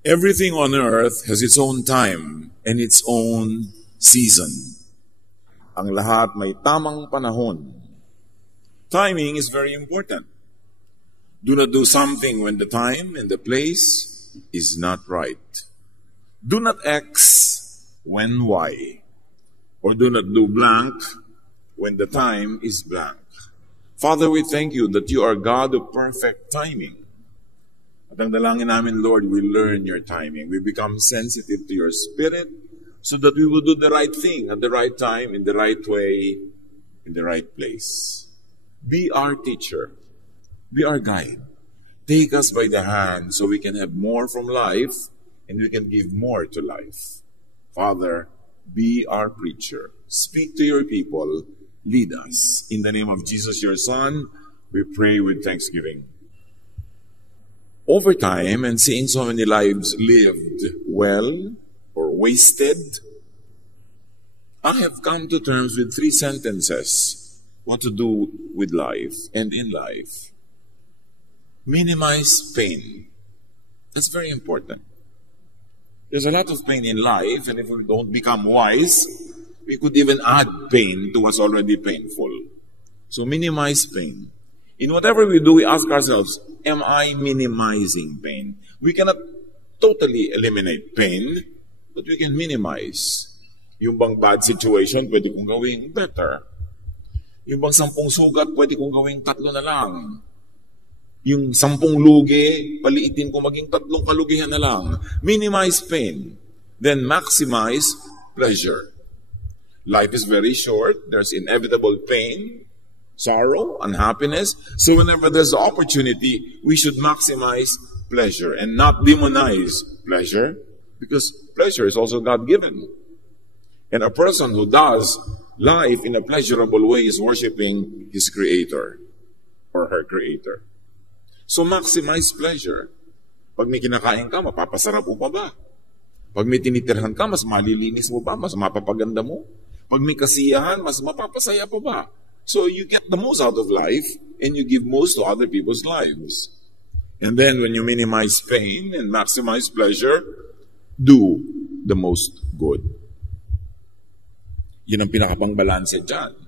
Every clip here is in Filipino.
Everything on earth has its own time and its own season. Ang lahat may tamang panahon. Timing is very important. Do not do something when the time and the place is not right. Do not X when Y. Or do not do blank when the time is blank. Father, we thank you that you are God of perfect timing. At ang dalangin namin, Lord, we learn your timing. We become sensitive to your spirit so that we will do the right thing at the right time, in the right way, in the right place. Be our teacher. Be our guide. Take us by the hand so we can have more from life and we can give more to life. Father, be our preacher. Speak to your people. Lead us. In the name of Jesus, your Son, we pray with thanksgiving. Over time, and seeing so many lives lived well or wasted, I have come to terms with 3 sentences what to do with life and in life. Minimize pain. That's very important. There's a lot of pain in life, and if we don't become wise, we could even add pain to what's already painful. So minimize pain. In whatever we do, we ask ourselves, am I minimizing pain? We cannot totally eliminate pain, but we can minimize. Yung bang bad situation, pwede kong gawing better. Yung bang 10 sugat, pwede kong gawing 3 na lang. Yung 10 lugi, paliitin ko maging 3 kalugihan na lang. Minimize pain. Then maximize pleasure. Life is very short. There's inevitable pain, sorrow, unhappiness. So whenever there's the opportunity, we should maximize pleasure and not demonize pleasure, because pleasure is also God-given. And a person who does life in a pleasurable way is worshiping his Creator or her Creator. So maximize pleasure. Pag may kinakain ka, mapapasarap mo pa ba? Pag may tinitirhan ka, mas malilinis mo ba? Mas mapapaganda mo? Pag may kasiyahan, mas mapapasaya pa ba? So you get the most out of life and you give most to other people's lives. And then when you minimize pain and maximize pleasure, do the most good. Yun ang pinakapang-balanse dyan.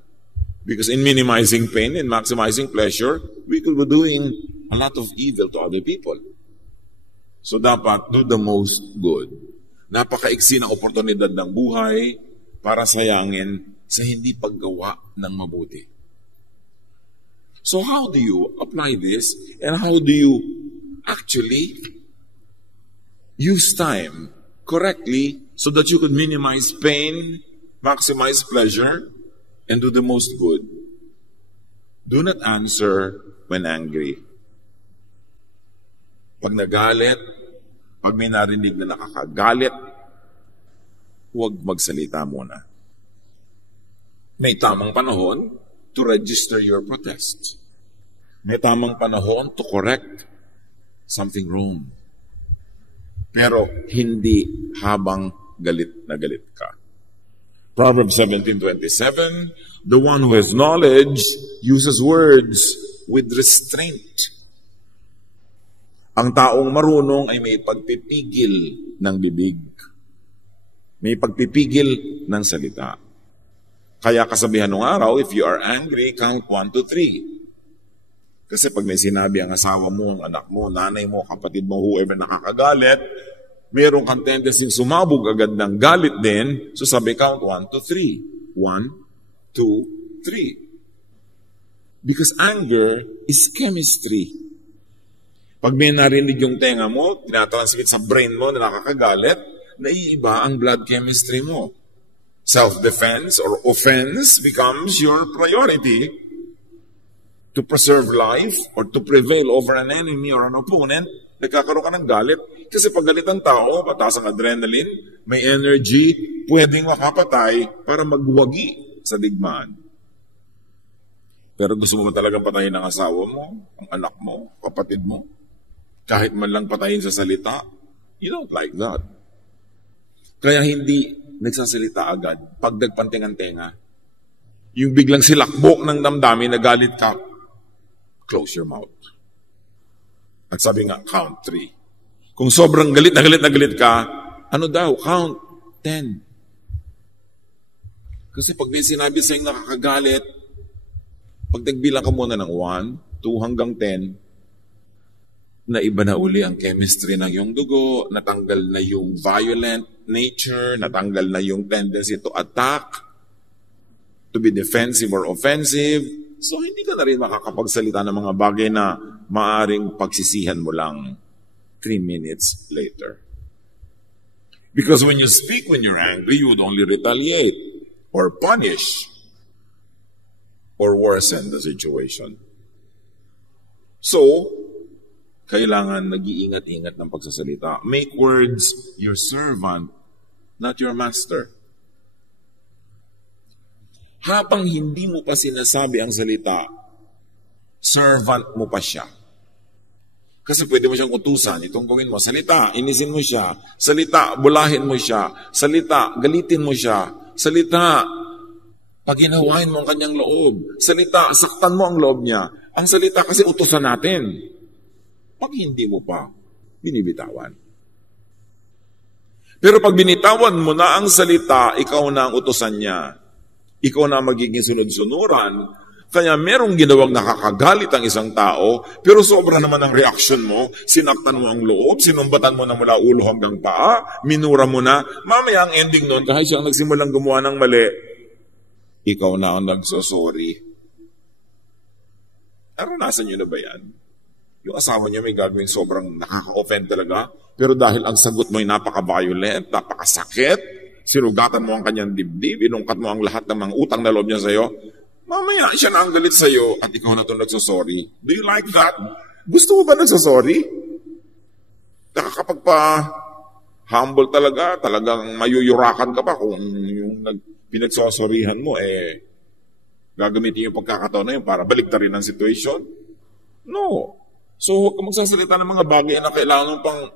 Because in minimizing pain and maximizing pleasure, we could be doing a lot of evil to other people. So dapat do the most good. Napakaiksi ng oportunidad ng buhay para sayangin sa hindi paggawa ng mabuti. So how do you apply this and how do you actually use time correctly so that you could minimize pain, maximize pleasure, and do the most good? Do not answer when angry. Pag nagalit, pag may narinig na nakakagalit, huwag magsalita muna. May tamang panahon to register your protest. May tamang panahon to correct something wrong. Pero hindi habang galit na galit ka. Proverbs 17:27, the one who has knowledge uses words with restraint. Ang taong marunong ay may pagpipigil ng bibig. May pagpipigil ng salita. Kaya kasabihan ng araw, if you are angry, count 1 to 3. Kasi pag may sinabi ang asawa mo, ang anak mo, nanay mo, kapatid mo, whoever nakakagalit, mayroong kang tendency sumabog agad ng galit din, so sabi count 1 to 3. 1, 2, 3. Because anger is chemistry. Pag may narinig yung tenga mo, tinatransmit sa brain mo na nakakagalit, naiiba ang blood chemistry mo. Self-defense or offense becomes your priority to preserve life or to prevail over an enemy or an opponent. Nagkakaroon ka ng galit. Kasi pag galit ang tao, pataas ang adrenaline, may energy, pwedeng makapatay para magwagi sa digmaan. Pero gusto mo ba talagang patayin ang asawa mo, ang anak mo, kapatid mo? Kahit man lang patayin sa salita, you don't like that. Kaya hindi nagsasalita agad pag nagpantingan-tenga. Yung biglang silakbok ng damdamin, nagalit ka, close your mouth. At sabi nga, count 3. Kung sobrang galit na galit ka, ano daw? Count 10. Kasi pag may sinabi sa'yo nakakagalit, pag nagbilang ka muna ng 1, 2 hanggang 10, na iba na uli ang chemistry ng iyong dugo, natanggal na yung violent nature, natanggal na yung tendency to attack, to be defensive or offensive. So hindi ka na rin makakapagsalita ng mga bagay na maaring pagsisihan mo lang 3 minutes later. Because when you speak when you're angry, you would only retaliate or punish or worsen the situation. So, kailangan nag-iingat-ingat ng pagsasalita. Make words your servant, not your master. Habang hindi mo pa sinasabi ang salita, servant mo pa siya. Kasi pwede mo siyang utusan, itong gawin mo. Salita, inisin mo siya. Salita, bulahin mo siya. Salita, galitin mo siya. Salita, paginawain mo ang kanyang loob. Salita, saktan mo ang loob niya. Ang salita kasi utusan natin. Pag hindi mo pa, binibitawan. Pero pag binitawan mo na ang salita, ikaw na ang utusan niya. Ikaw na magiging sunod-sunuran. Kaya merong ginawang nakakagalit ang isang tao, pero sobra naman ang reaction mo, sinaktan mo ang loob, sinumbatan mo na mula ulo hanggang paa, minura mo na, mamaya ang ending nun, kahit siyang nagsimulang gumawa ng mali, ikaw na ang nagsosorry. Naranasan niyo na ba yan? Yung asawa niya may gagawin sobrang nakaka-offend talaga, pero dahil ang sagot mo ay napaka-violent, napakasakit, sinugatan mo ang kanyang dibdib, inungkat mo ang lahat ng mga utang na loob niya sa'yo, mamaya siya na ang galit sa'yo at ikaw na ito nagsosorry. Do you like that? Gusto mo ba nagsosorry? Nakakapagpa-humble talaga, talagang mayuyurakan ka pa kung yung pinagsosorryhan mo, gagamitin yung pagkakataon na yun para baliktarin ang situation? No. So, huwag ka magsasalita ng mga bagay na kailangan mo pang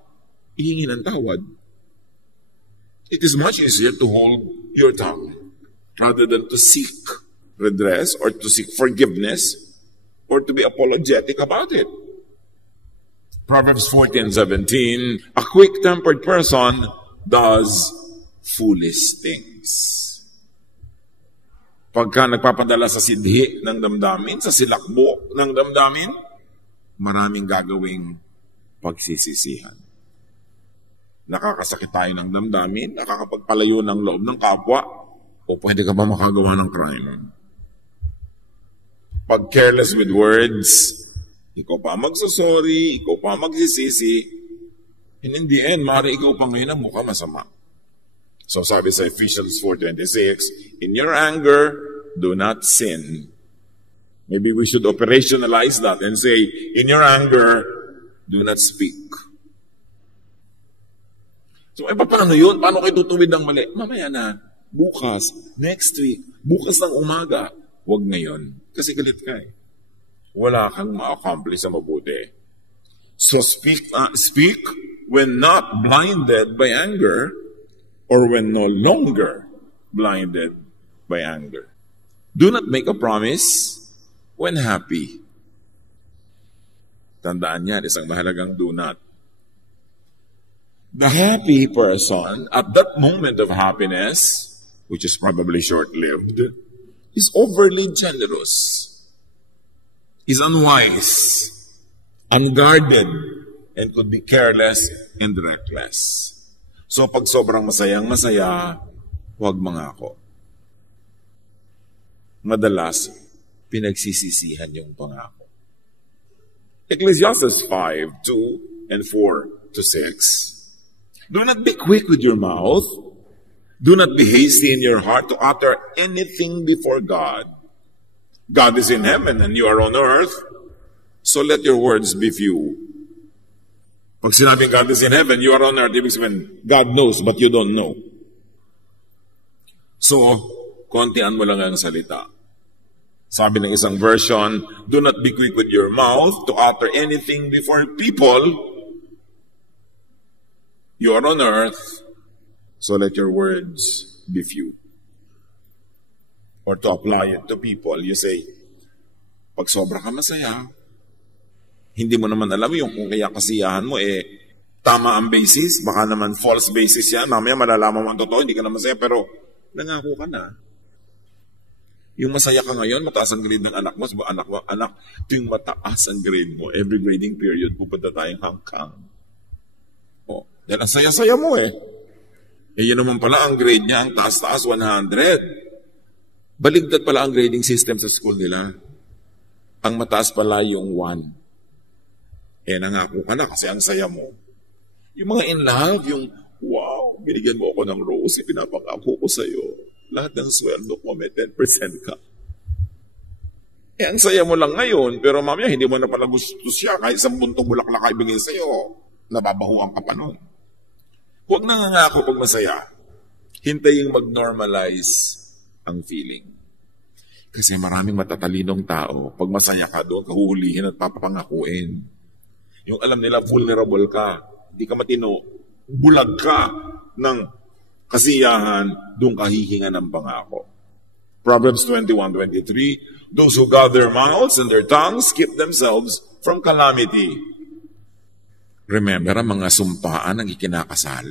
ihingi ng tawad. It is much easier to hold your tongue rather than to seek redress or to seek forgiveness or to be apologetic about it. Proverbs 14:17, a quick-tempered person does foolish things. Pagka nagpapadala sa sidhi ng damdamin, sa silakbo ng damdamin, maraming gagawing pagsisisihan. Nakakasakit tayo ng damdamin, nakakapagpalayo ng loob ng kapwa, o pwede ka ba makagawa ng crime? Pag careless with words, ikaw pa magsasorry, ikaw pa magsisisi, and in the end, maaari ikaw pa ngayon ang mukha masama. So sabi sa Ephesians 4:26, in your anger, do not sin. Maybe we should operationalize that and say, in your anger, do not speak. So, paano yun? Paano kayo tutuwid ng mali? Mamaya na, bukas, next week, bukas ng umaga. Huwag ngayon. Kasi galit ka eh. Wala kang ma-accomplish sa mabuti. So, speak when not blinded by anger or when no longer blinded by anger. Do not make a promise when happy. Tandaan yan, isang mahalagang do not. The happy person, at that moment of happiness, which is probably short-lived, is overly generous, is unwise, unguarded, and could be careless and reckless. So pag sobrang masayang-masaya, huwag mangako. Madalas, pinagsisisihan yung pangako. Ecclesiastes 5:2 and 4-6. Do not be quick with your mouth. Do not be hasty in your heart to utter anything before God. God is in heaven and you are on earth, so let your words be few. Pag sinabing God is in heaven, you are on earth, ibig sabihin, God knows but you don't know. So, kontian mo lang ang salita. Sabi ng isang version, do not be quick with your mouth to utter anything before people. You are on earth, so let your words be few. Or to apply it to people, you say, pag sobra ka masaya, hindi mo naman alam yung kung kaya kasiyahan mo, tama ang basis, baka naman false basis yan. Mamaya malalaman mo ang totoo, hindi ka na masaya, pero nangako ka na. Yung masaya ka ngayon, mataas ang grade ng anak mo, anak, tuwing mataas ang grade mo, every grading period, pupunta tayong hangkang. O, dahil ang saya-saya mo eh. Eh, yun naman pala ang grade niya, ang taas-taas, 100. Baligtad pala ang grading system sa school nila. Ang mataas pala yung 1. Eh, nangako ka na kasi ang saya mo. Yung mga in love, yung, wow, binigyan mo ako ng rose, pinapangako ko sa'yo. Lahat ng sweldo ko, may 10% ka. Eh, ang saya mo lang ngayon, pero mamaya hindi mo na pala gusto siya, kahit sa buntong bulaklak ibigay sa'yo, nababahuan ka pa nun. Huwag nangangako pag masaya. Hintayin mag-normalize ang feeling. Kasi maraming matatalinong tao, pag masaya ka doon, kahuhulihin at papapangakuin. Yung alam nila, vulnerable ka. Hindi ka matino, bulag ka ng kasiyahan, doon kahihinga ng pangako. Proverbs 21:23, those who guard their mouths and their tongues keep themselves from calamity. Remember, ang mga sumpaan ang ikinakasal?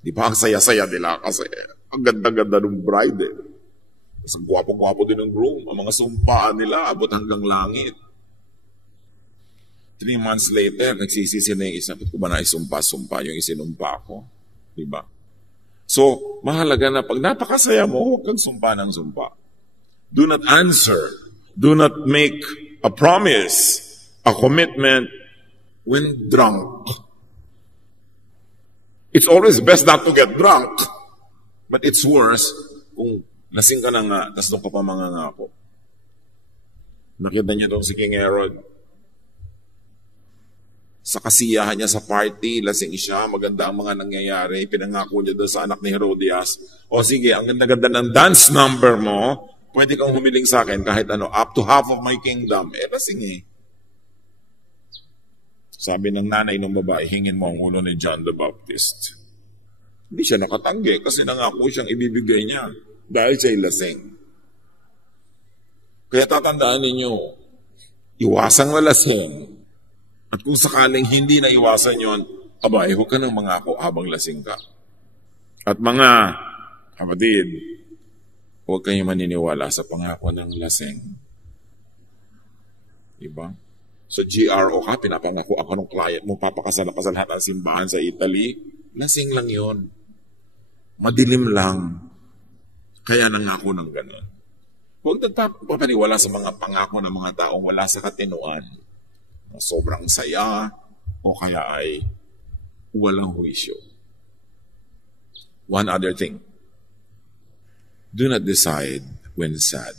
Di ba, ang saya-saya nila kasi ang ganda-ganda ng bride eh. Kasi ang gwapo-gwapo din ng groom. Ang mga sumpaan nila, abot hanggang langit. 3 months later, nagsisisi na yung isa. Ba't ko ba na isumpa-sumpa yung isinumpa ko? Diba? So, mahalaga na pag napakasaya mo, huwag kang sumpa ng sumpa. Do not answer. Do not make a promise, a commitment when drunk. It's always best not to get drunk. But it's worse kung lasing ka na nga, tas doon ka pa mangangako. Nakita niya doon si King Herod. Sa kasiyahan niya sa party, lasing siya, maganda ang mga nangyayari, pinangako niya doon sa anak ni Herodias, o sige, ang ganda-ganda ng dance number mo, pwede kang humiling sa akin kahit ano, up to half of my kingdom. Eh, lasing eh. Sabi ng nanay ng babae, hingin mo ang ulo ni John the Baptist. Hindi siya nakatanggi kasi nangako siyang ibibigay niya dahil siya'y lasing. Kaya tatandaan ninyo, iwasang malasing. At kung sakaling hindi na iwasan yon, abay, huwag ka nang mangako habang lasing ka. At mga kapatid, huwag kayong maniniwala sa pangako ng lasing. Diba? So GRO ka, pinapangako ako ng client mo, papakasal lahat ang simbahan sa Italy. Lasing lang yon. Madilim lang. Kaya nangako ng gano'n. Huwag papaniwala sa mga pangako ng mga taong wala sa katinuan. Sobrang saya o kaya ay walang huwisyo. One other thing. Do not decide when sad.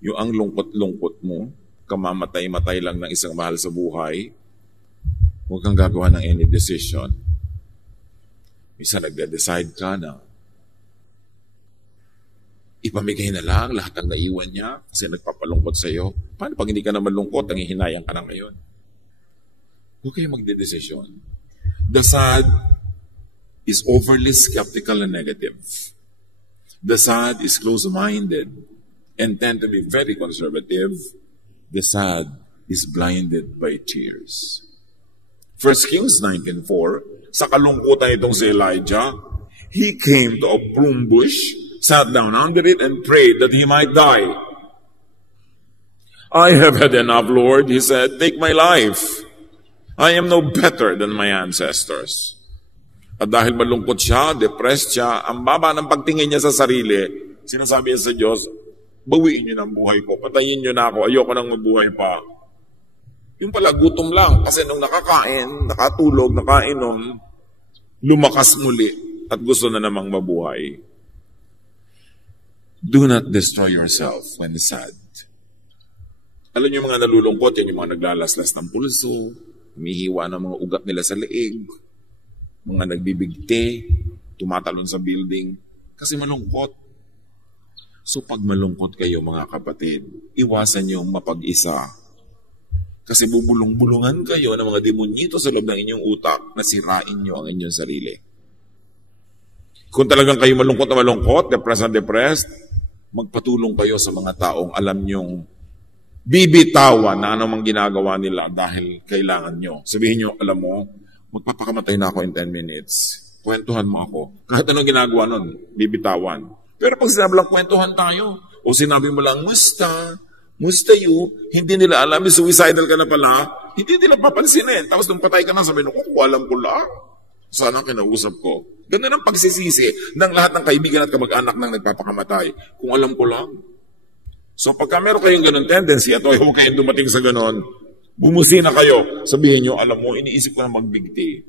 Yung ang lungkot-lungkot mo, kamamatay-matay lang ng isang mahal sa buhay, huwag kang gagawa ng any decision. Isa nagde-decide ka na ipamigay na lang lahat ng naiwan niya kasi nagpapalungkot sa iyo. Paano pag hindi ka na malungkot, ang hihinayang ka na ngayon? Huwag kayo magdedesisyon. The sad is overly skeptical and negative. The sad is close-minded and tend to be very conservative. The sad is blinded by tears. 1 Kings 19:4, sa kalungkutan itong si Elijah, he came to a broom bush, sat down under it, and prayed that he might die. I have had enough, Lord, he said. Take my life. I am no better than my ancestors. At dahil malungkot siya, depressed siya, ang baba ng pagtingin niya sa sarili, sinasabi niya sa Diyos, bawiin niyo ng buhay ko, patayin niyo na ako, ayoko nang mabuhay pa. Yung pala, gutom lang. Kasi nung nakakain, nakatulog, nakainom, lumakas muli at gusto na namang mabuhay. Do not destroy yourself when sad. Alam niyo yung mga nalulungkot, yan yung mga naglalaslas ng pulso, humihiwa ng mga ugat nila sa leeg, mga nagbibigti, tumatalon sa building, kasi malungkot. So pag malungkot kayo mga kapatid, iwasan niyong mapag-isa. Kasi bubulong-bulungan kayo ng mga demonyito sa loob ng inyong utak na sirain niyo ang inyong sarili. Kung talagang kayo malungkot na malungkot, depressed na depressed, magpatulong kayo sa mga taong alam niyong bibitawan na anumang ginagawa nila dahil kailangan nyo. Sabihin nyo, alam mo, magpapakamatay na ako in 10 minutes. Kwentuhan mo ako. Kahit anong ginagawa nun, bibitawan. Pero pag sinabi lang, kwentuhan tayo. O sinabi mo lang, musta you, hindi nila alam, suicidal ka na pala, hindi nila papansinin. Tapos nung patay ka na, sabi nung, alam ko lang. Sana kinausap ko. Ganun ang pagsisisi ng lahat ng kaibigan at kamag-anak ng nagpapakamatay. Kung alam ko lang. So pagka meron kayong ganun tendency at huwag kayong dumating sa ganun, bumusina kayo. Sabihin nyo, alam mo, iniisip ko na magbigti.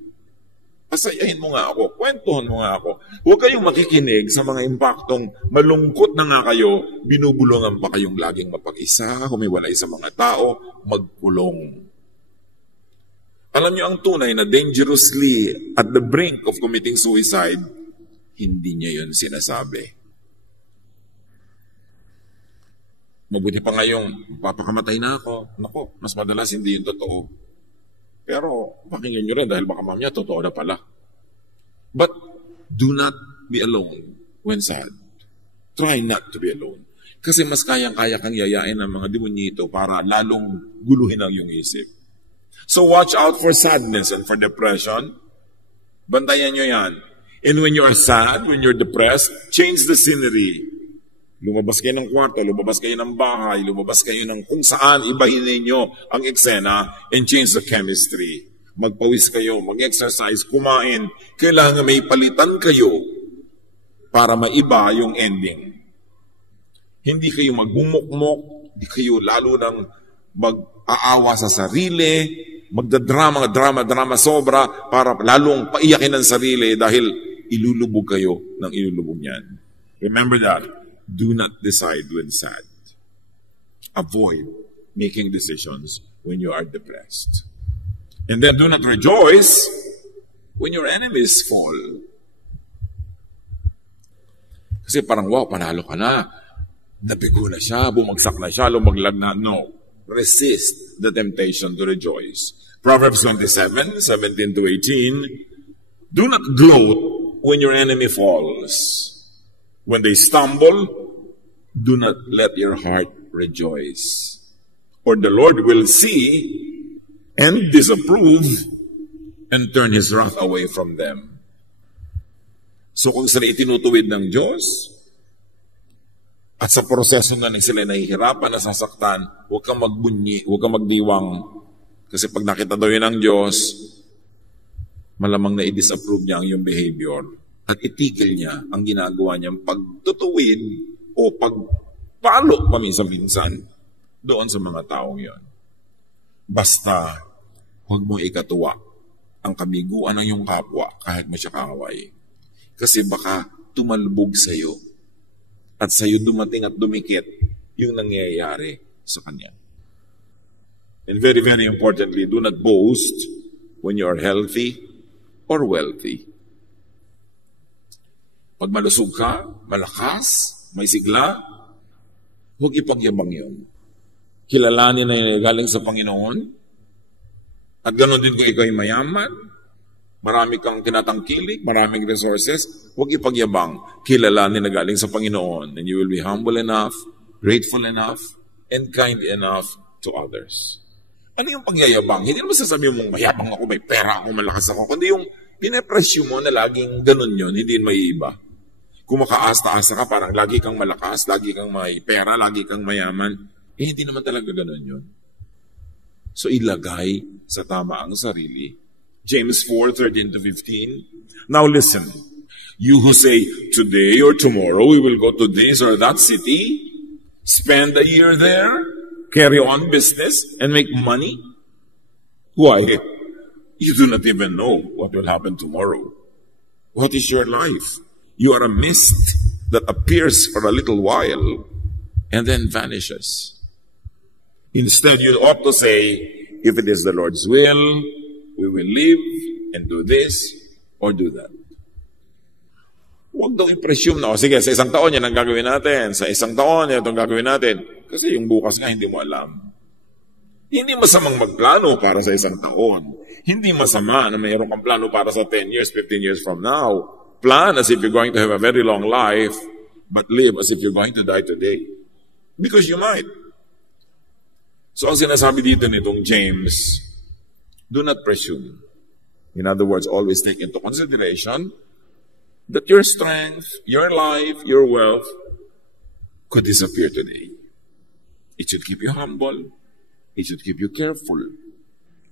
Pasayahin mo nga ako, kwentuhan mo nga ako. Huwag kayong makikinig sa mga impaktong malungkot na nga kayo, binubulungan pa kayong laging mapag-isa, humiwalay sa mga tao, magkulong. Alam niyo ang tunay na dangerously at the brink of committing suicide, hindi niya yun sinasabi. Mabuti pa ngayong, papakamatay na ako. Naku, mas madalas hindi yun totoo. Pero pakinggan nyo rin dahil baka mamaya totoo na pala. But do not be alone when sad. Try not to be alone. Kasi mas kayang-kaya kang yayain ng mga demonyito para lalong guluhin ang iyong isip. So watch out for sadness and for depression. Bantayan nyo yan. And when you are sad, when you're depressed, change the scenery. Lumabas kayo ng kwarto, lumabas kayo ng bahay, lumabas kayo ng kung saan, ibahin ninyo ang eksena and change the chemistry. Magpawis kayo, mag-exercise, kumain. Kailangan may palitan kayo para maiba yung ending. Hindi kayo magbumukmok, hindi kayo lalo nang mag-aawa sa sarili, magdadrama sobra para lalong paiyakin ang sarili dahil ilulubog kayo ng ilulubog niyan. Remember that. Do not decide when sad. Avoid making decisions when you are depressed. And then do not rejoice when your enemies fall. Kasi parang, wow, panalo ka na. Nabigo na siya, bumagsak na siya, lumaglag na. No. Resist the temptation to rejoice. Proverbs 27, 17 to 18. Do not gloat when your enemy falls. When they stumble, do not let your heart rejoice. For the Lord will see and disapprove and turn His wrath away from them. So kung sila itinutuwid ng Diyos, at sa proseso na sila nahihirapan, nasasaktan, huwag kang magbunyi, huwag kang magdiwang. Kasi pag nakita daw yun ng Diyos, malamang na i-disapprove niya ang iyong behavior. At itigil niya ang ginagawa niyang pagtutuwid o pagpalo paminsan-minsan doon sa mga taong yon. Basta, huwag mo ikatuwa ang kabiguan ng iyong kapwa kahit mo siya kaaway. Kasi baka tumalbog sa iyo at sa iyo dumating at dumikit yung nangyayari sa kanya. And very, very importantly, do not boast when you are healthy or wealthy. Pag malusog ka, malakas, may sigla, huwag ipagyabang yun. Kilalanin na galing sa Panginoon. At ganoon din kung ikaw ay mayaman, marami kang tinatangkilik, maraming resources, huwag ipagyabang. Kilalanin na galing sa Panginoon. And you will be humble enough, grateful enough, and kind enough to others. Ano yung pagyayabang? Hindi naman sasabihin mong mayabang ako, may pera ako, malakas ako. Kundi yung pinapresyo mo na laging ganun yun, hindi may iba. Kung makaasta-asa ka, parang lagi kang malakas, lagi kang may pera, lagi kang mayaman, hindi naman talaga ganun yun. So ilagay sa tama ang sarili. James 4:13 to 15. Now listen, you who say, today or tomorrow we will go to this or that city, spend a year there, carry on business, and make money. Why? You do not even know what will happen tomorrow. What is your life? You are a mist that appears for a little while and then vanishes. Instead, you ought to say, if it is the Lord's will, we will live and do this or do that. Huwag daw i-presume na, sige, sa isang taon yan ang gagawin natin, sa isang taon yan itong gagawin natin. Kasi yung bukas nga hindi mo alam. Hindi masamang magplano para sa isang taon. Hindi masama na mayroon kang plano para sa 10 years, 15 years from now. Plan as if you're going to have a very long life, but live as if you're going to die today. Because you might. So ang sinasabi dito nitong James, do not presume. In other words, always take into consideration that your strength, your life, your wealth could disappear today. It should keep you humble. It should keep you careful.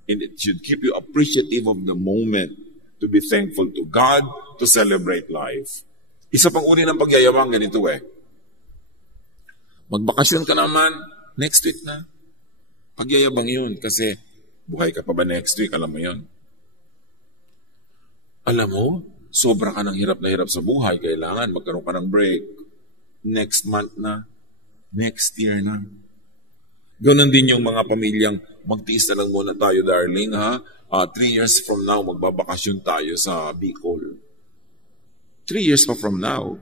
And it should keep you appreciative of the moment, to be thankful to God, to celebrate life. Isa pang uri ng pagyayabang, ganito magbakasyon ka naman, next week na. Pagyayabang yun, kasi buhay ka pa ba next week, alam mo yun? Alam mo, sobra ka ng hirap na hirap sa buhay, kailangan magkaroon ka ng break. Next month na, next year na. Ganon din yung mga pamilyang magtiis na lang muna tayo, darling, ha? 3 years from now, magbabakasyon tayo sa Bicol. 3 years pa from now.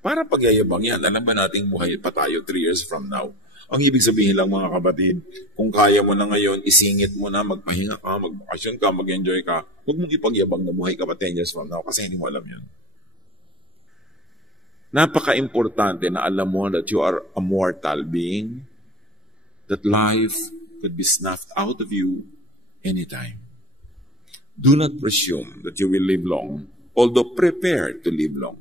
Para pagyayabang yan. Alam ba nating buhay pa tayo 3 years from now? Ang ibig sabihin lang, mga kapatid, kung kaya mo na ngayon, isingit mo na, magpahinga ka, magbakasyon ka, mag-enjoy ka. Huwag mong ipagyabang na buhay ka pa 10 years from now kasi hindi mo alam yun. Napaka-importante na alam mo that you are a mortal being, that life could be snuffed out of you anytime. Do not presume that you will live long, although prepare to live long.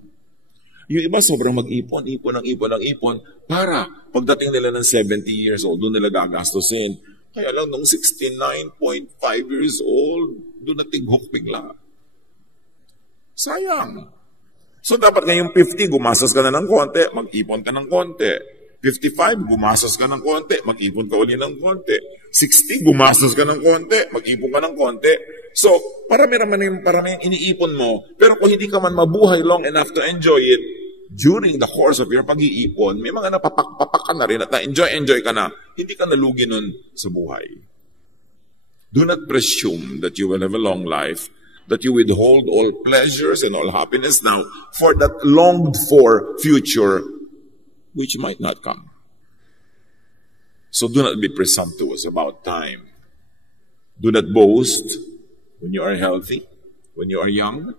Yung iba sobrang mag-ipon, ipon, para pagdating nila ng 70 years old, doon nila gagastusin. Kaya lang nung 69.5 years old, doon na tighok bigla. Sayang. So dapat ngayong 50, gumastos ka na ng konti, mag-ipon ka ng konti. 55, gumastos ka ng konti, mag-ipon ka uli ng konti. 60, gumastos ka ng konti, mag-ipon ka ng konti. So, parami yung iniipon mo, pero kung hindi ka man mabuhay long enough to enjoy it, during the course of your pag-iipon, may mga napapak ka na rin at na-enjoy ka na, hindi ka nalugi nun sa buhay. Do not presume that you will have a long life, that you withhold all pleasures and all happiness now for that longed-for future which might not come. So do not be presumptuous about time. Do not boast when you are healthy, when you are young,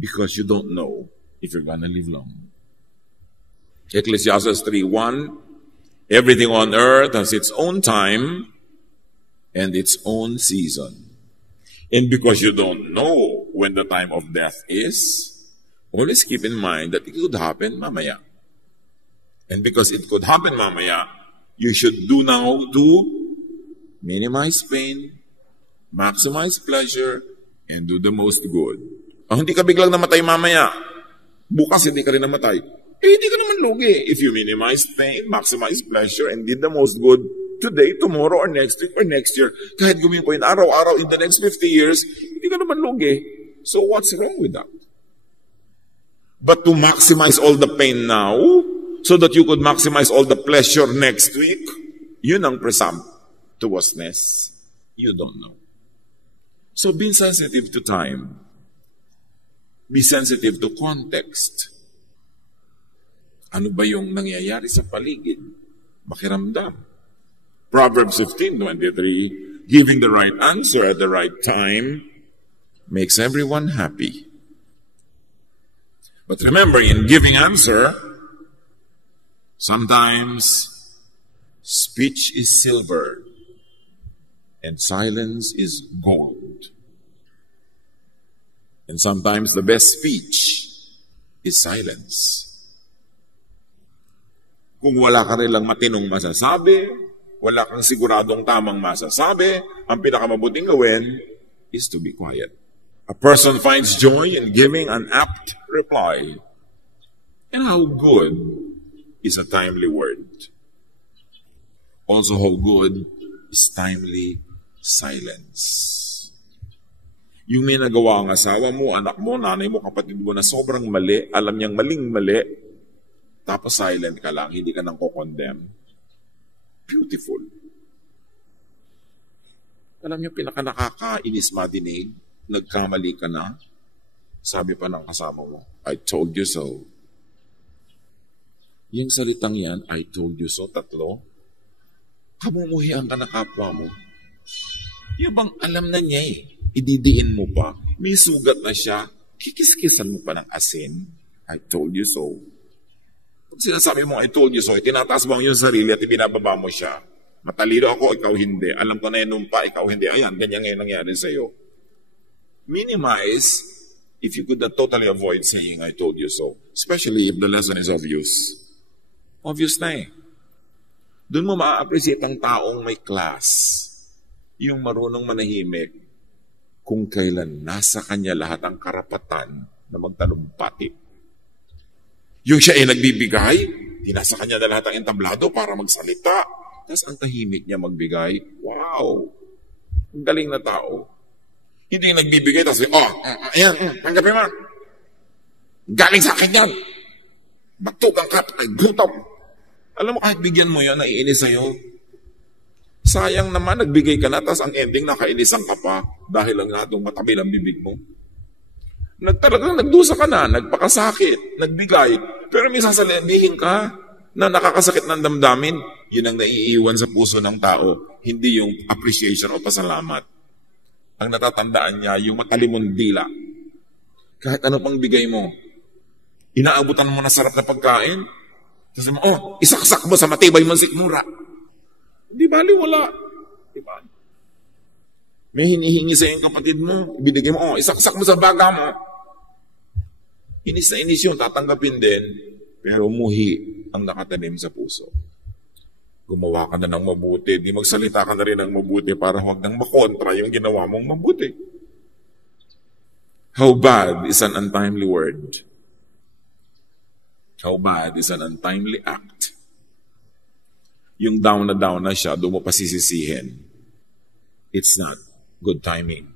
because you don't know if you're gonna live long. Ecclesiastes 3:1, everything on earth has its own time and its own season. And because you don't know when the time of death is, always keep in mind that it could happen mamaya. And because it could happen mamaya, you should do now to minimize pain, maximize pleasure, and do the most good. Hindi ka biglang namatay mamaya, bukas hindi ka rin namatay, hindi ka naman lugi. If you minimize pain, maximize pleasure, and did the most good today, tomorrow, or next week, or next year, kahit gawin ko yun araw-araw in the next 50 years, hindi ka naman lugi. So what's wrong with that? But to maximize all the pain now, so that you could maximize all the pleasure next week, yun ang presumptuousness. You don't know. So be sensitive to time. Be sensitive to context. Ano ba yung nangyayari sa paligid? Makiramdam. Proverbs 15:23, giving the right answer at the right time makes everyone happy. But remember, in giving answer, sometimes speech is silver and silence is gold. And sometimes the best speech is silence. Kung wala ka rin lang matinong masasabi, wala kang siguradong tamang masasabi, ang pinakamabuting gawin is to be quiet. A person finds joy in giving an apt reply. And how good is a timely word. Also, how good is timely silence. Yung may nagawa ang asawa mo, anak mo, nanay mo, kapatid mo na sobrang mali, alam niyang maling-mali, tapos silent ka lang, hindi ka nang ko-condemn. Beautiful. Alam niyo, pinaka-nakakainis madinig, nagkamali ka na, sabi pa ng kasama mo, I told you so. Yung salitang yan, I told you so, 3, kamumuhian ka na kapwa mo. Yung bang alam na niya ididiin mo pa, may sugat na siya, kikiskisan mo pa ng asin, I told you so. Pag sinasabi mo, I told you so, tinataas mo yung sarili at ibinababa mo siya, Matalino ako, ikaw hindi. Alam ko na yan nung pa, ikaw hindi. Ayan, ganyan ngayon nangyari sa'yo. Minimize if you could not totally avoid saying, I told you so. Especially if the lesson is obvious. Obvious na eh. Doon mo ma-appreciate ang taong may class. Yung marunong manahimik kung kailan nasa kanya lahat ang karapatan na magtalumpati. Yung siya ay nagbibigay, di nasa kanya na lahat ang entablado para magsalita. Tapos ang tahimik niya magbigay, wow, ang galing na tao. Hindi nagbibigay, tapos, ayan, tanggapin mo. Galing sa akin yan. Batugang ka, ay gutom. Alam mo, kahit bigyan mo yan, naiinis sa'yo. Sayang naman, nagbigay ka na, tapos ang ending, nakainisan ka pa dahil lang natong matabi ang bibig mo. Talagang nagdusa ka na, nagpakasakit, nagbigay, pero may sasabihin ka na nakakasakit ng damdamin. Yun ang naiiwan sa puso ng tao, hindi yung appreciation o pasalamat. Ang natatandaan niya, yung matalimong dila. Kahit ano pang bigay mo, inaabutan mo na sarap na pagkain, tapos mo, isaksak mo sa matibay mong sikmura. Di bali, wala. Di ba? May hinihingi sa yung kapatid mo, ibinigay mo, isaksak mo sa baga mo. Inis na inis yun, tatanggapin din, pero muhi ang nakatanim sa puso. Gumawa ka na ng mabuti, di magsalita ka na rin ng mabuti para huwag nang makontra yung ginawa mong mabuti. How bad is an untimely word? How bad is an untimely act? Yung down na siya, doon mo pasisisihin. It's not good timing.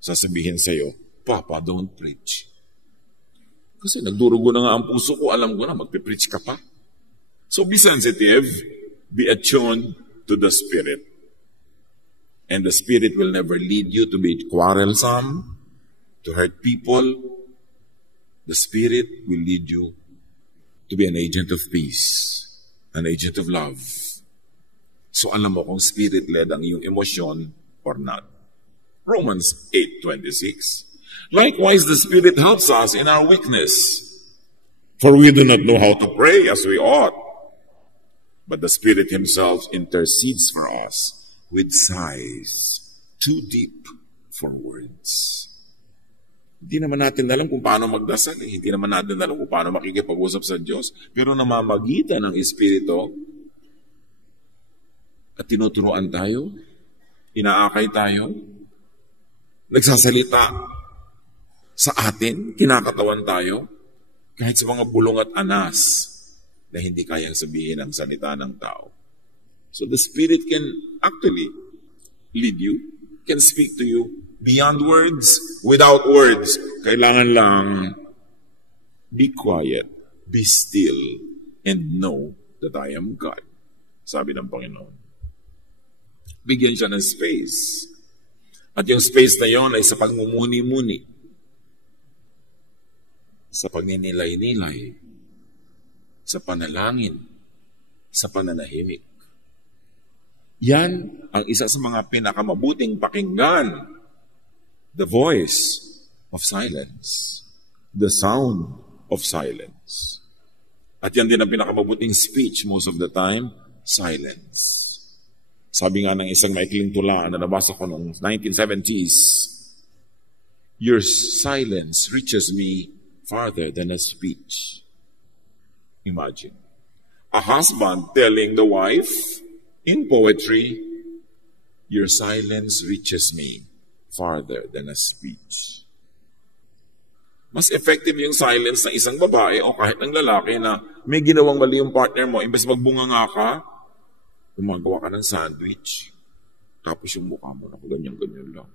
Sasabihin sa'yo, Papa, don't preach. Kasi nagdurugo na nga ang puso ko, alam ko na, magpipreach ka pa. So be sensitive, be attuned to the Spirit. And the Spirit will never lead you to be quarrelsome, to hurt people. The Spirit will lead you to be an agent of peace, an agent of love. So alam mo kung Spirit-led ang iyong emosyon or not. Romans 8:26. Likewise, the Spirit helps us in our weakness. For we do not know how to pray as we ought. But the Spirit Himself intercedes for us with sighs too deep for words. Hindi naman natin alam kung paano magdasal. Hindi naman natin alam kung paano makikipag-usap sa Diyos. Pero namamagitan ng Espiritu at tinuturuan tayo, inaakay tayo, nagsasalita sa atin, kinakatawan tayo, kahit sa mga bulong at anas na hindi kayang sabihin ang salita ng tao. So the Spirit can actually lead you, can speak to you beyond words, without words. Kailangan lang be quiet, be still, and know that I am God. Sabi ng Panginoon. Bigyan siya ng space. At yung space na yon ay sa pagmumuni-muni, sa pagninilay-nilay, sa panalangin, sa pananahimik. Yan ang isa sa mga pinakamabuting pakinggan. The voice of silence. The sound of silence. At yan din ang pinakamabuting speech most of the time, silence. Sabi nga ng isang maikling tula na nabasa ko noong 1970s, your silence reaches me farther than a speech. Imagine. A husband telling the wife in poetry, your silence reaches me farther than a speech. Mas effective yung silence ng isang babae o kahit ng lalaki na may ginawang mali yung partner mo, imbes magbunganga ka, gumagawa ka ng sandwich, tapos yung mukha mo na ganyan-ganyan lang.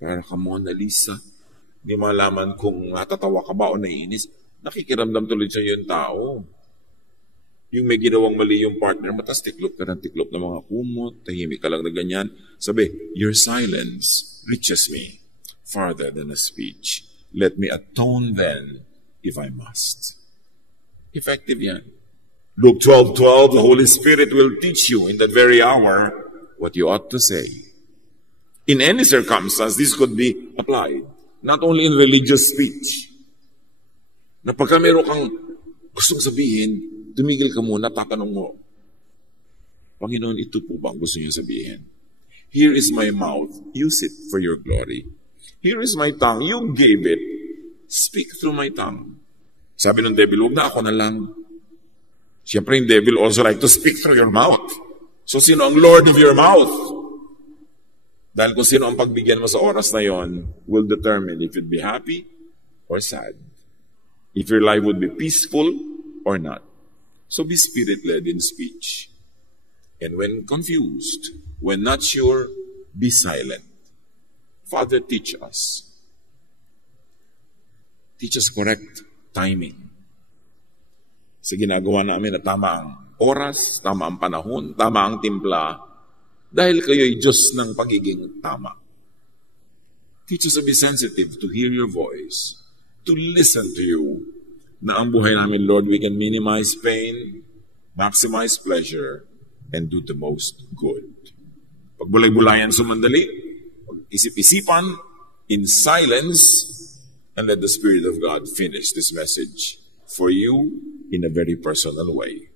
Para ka Mona Lisa. Hindi malaman kung natatawa ka ba o naiinis. Nakikiramdam tuloy sa yung tao. Yung may ginawang mali yung partner, matas tiklop ka ng tiklop ng mga kumot, tahimik ka lang na ganyan. Sabi, your silence reaches me farther than a speech. Let me atone then if I must. Effective yan. Luke 12:12, the Holy Spirit will teach you in that very hour what you ought to say. In any circumstance, this could be applied. Not only in religious speech. Na pagka meron kang gustong sabihin, tumigil ka muna, tatanong mo, Panginoon, ito po ba ang gusto niyo sabihin? Here is my mouth. Use it for your glory. Here is my tongue. You gave it. Speak through my tongue. Sabi ng devil, huwag na, ako na lang. Siyempre, yung devil also like to speak through your mouth. So, sino ang Lord of your mouth? Dahil kung sino ang pagbigyan mo sa oras na yon will determine if you'd be happy or sad. If your life would be peaceful or not. So be spirit-led in speech. And when confused, when not sure, be silent. Father, teach us. Teach us correct timing. Sa ginagawa namin na tama ang oras, tama ang panahon, tama ang timpla, dahil kayo'y Diyos ng pagiging tama. Teach us to be sensitive to hear your voice, to listen to you, na ang buhay namin, Lord, we can minimize pain, maximize pleasure, and do the most good. Pagbulay-bulayan sumandali, pag-isip-isipan, in silence, and let the Spirit of God finish this message for you in a very personal way.